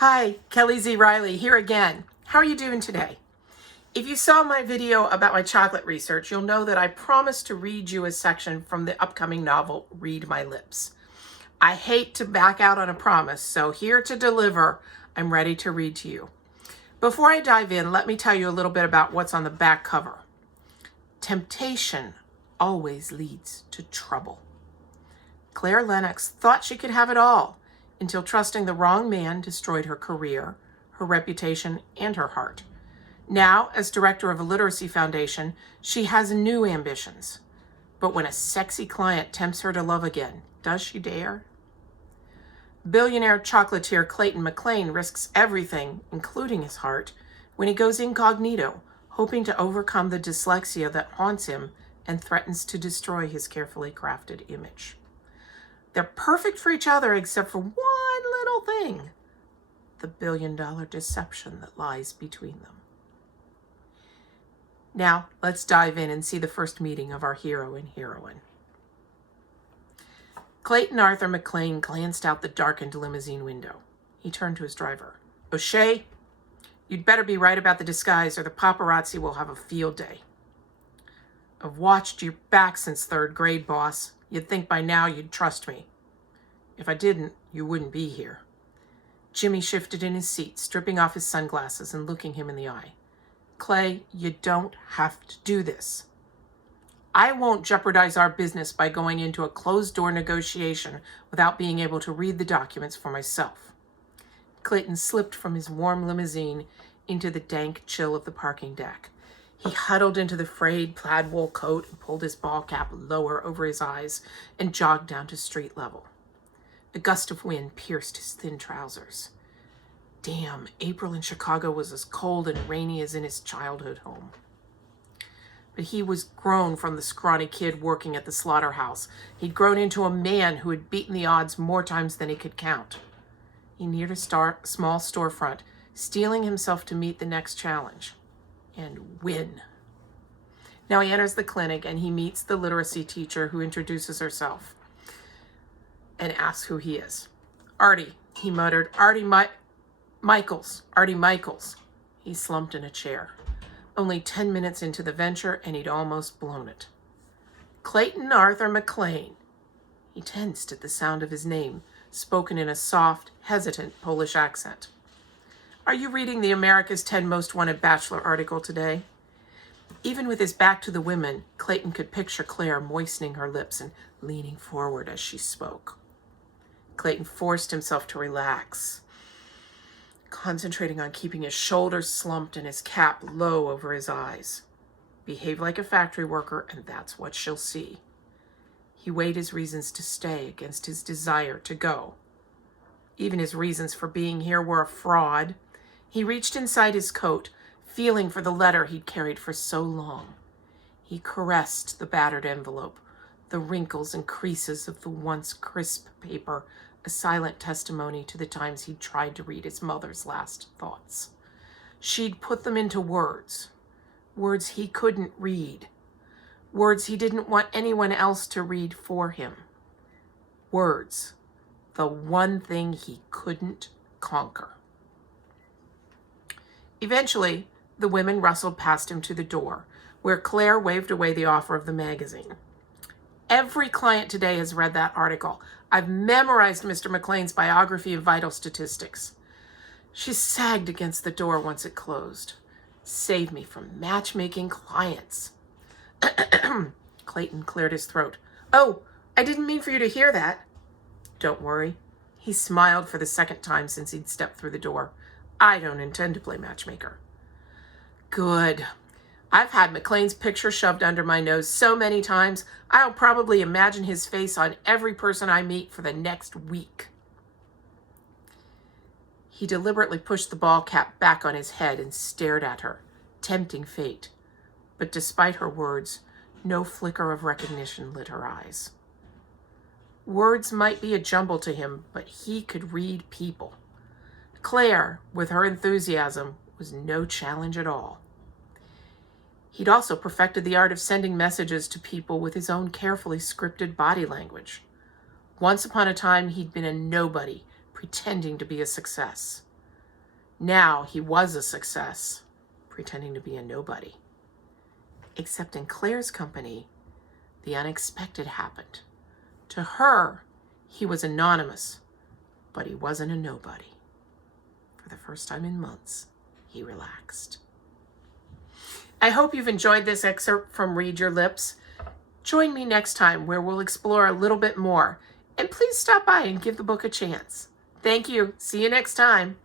Hi, Kelly Z. Riley here again. How are you doing today? If you saw my video about my chocolate research, you'll know that I promised to read you a section from the upcoming novel, Read My Lips. I hate to back out on a promise, so here to deliver, I'm ready to read to you. Before I dive in, let me tell you a little bit about what's on the back cover. Temptation always leads to trouble. Claire Lennox thought she could have it all until trusting the wrong man destroyed her career, her reputation, and her heart. Now, as director of a literacy foundation, she has new ambitions. But when a sexy client tempts her to love again, does she dare? Billionaire chocolatier Clayton McLean risks everything, including his heart, when he goes incognito, hoping to overcome the dyslexia that haunts him and threatens to destroy his carefully crafted image. They're perfect for each other except for one little thing, the billion-dollar deception that lies between them. Now, let's dive in and see the first meeting of our hero and heroine. Clayton Arthur McLean glanced out the darkened limousine window. He turned to his driver. "O'Shea, you'd better be right about the disguise or the paparazzi will have a field day." "I've watched your back since third grade, boss. You'd think by now you'd trust me. If I didn't, you wouldn't be here." Jimmy shifted in his seat, stripping off his sunglasses and looking him in the eye. "Clay, you don't have to do this. I won't jeopardize our business by going into a closed-door negotiation without being able to read the documents for myself." Clayton slipped from his warm limousine into the dank chill of the parking deck. He huddled into the frayed plaid wool coat and pulled his ball cap lower over his eyes and jogged down to street level. A gust of wind pierced his thin trousers. Damn, April in Chicago was as cold and rainy as in his childhood home. But he was grown from the scrawny kid working at the slaughterhouse. He'd grown into a man who had beaten the odds more times than he could count. He neared a small storefront, steeling himself to meet the next challenge and win. Now he enters the clinic and he meets the literacy teacher who introduces herself and asks who he is. "Artie," he muttered. Artie Michaels. He slumped in a chair. Only 10 minutes into the venture and he'd almost blown it. "Clayton Arthur McLean." He tensed at the sound of his name, spoken in a soft, hesitant Polish accent. "Are you reading the America's 10 Most Wanted Bachelor article today?" Even with his back to the women, Clayton could picture Claire moistening her lips and leaning forward as she spoke. Clayton forced himself to relax, concentrating on keeping his shoulders slumped and his cap low over his eyes. Behave like a factory worker, and that's what she'll see. He weighed his reasons to stay against his desire to go. Even his reasons for being here were a fraud. He reached inside his coat, feeling for the letter he'd carried for so long. He caressed the battered envelope, the wrinkles and creases of the once crisp paper, a silent testimony to the times he'd tried to read his mother's last thoughts. She'd put them into words he couldn't read, words he didn't want anyone else to read for him. Words, the one thing he couldn't conquer. Eventually, the women rustled past him to the door, where Claire waved away the offer of the magazine. "Every client today has read that article. I've memorized Mr. McLean's biography of vital statistics." She sagged against the door once it closed. "Save me from matchmaking clients." Clayton cleared his throat. "Oh, I didn't mean for you to hear that." "Don't worry." He smiled for the second time since he'd stepped through the door. "I don't intend to play matchmaker." "Good. I've had McLean's picture shoved under my nose so many times, I'll probably imagine his face on every person I meet for the next week." He deliberately pushed the ball cap back on his head and stared at her, tempting fate. But despite her words, no flicker of recognition lit her eyes. Words might be a jumble to him, but he could read people. Claire, with her enthusiasm, was no challenge at all. He'd also perfected the art of sending messages to people with his own carefully scripted body language. Once upon a time, he'd been a nobody, pretending to be a success. Now he was a success, pretending to be a nobody. Except in Claire's company, the unexpected happened. To her, he was anonymous, but he wasn't a nobody. For the first time in months, he relaxed. I hope you've enjoyed this excerpt from Read Your Lips. Join me next time where we'll explore a little bit more. And please stop by and give the book a chance. Thank you. See you next time.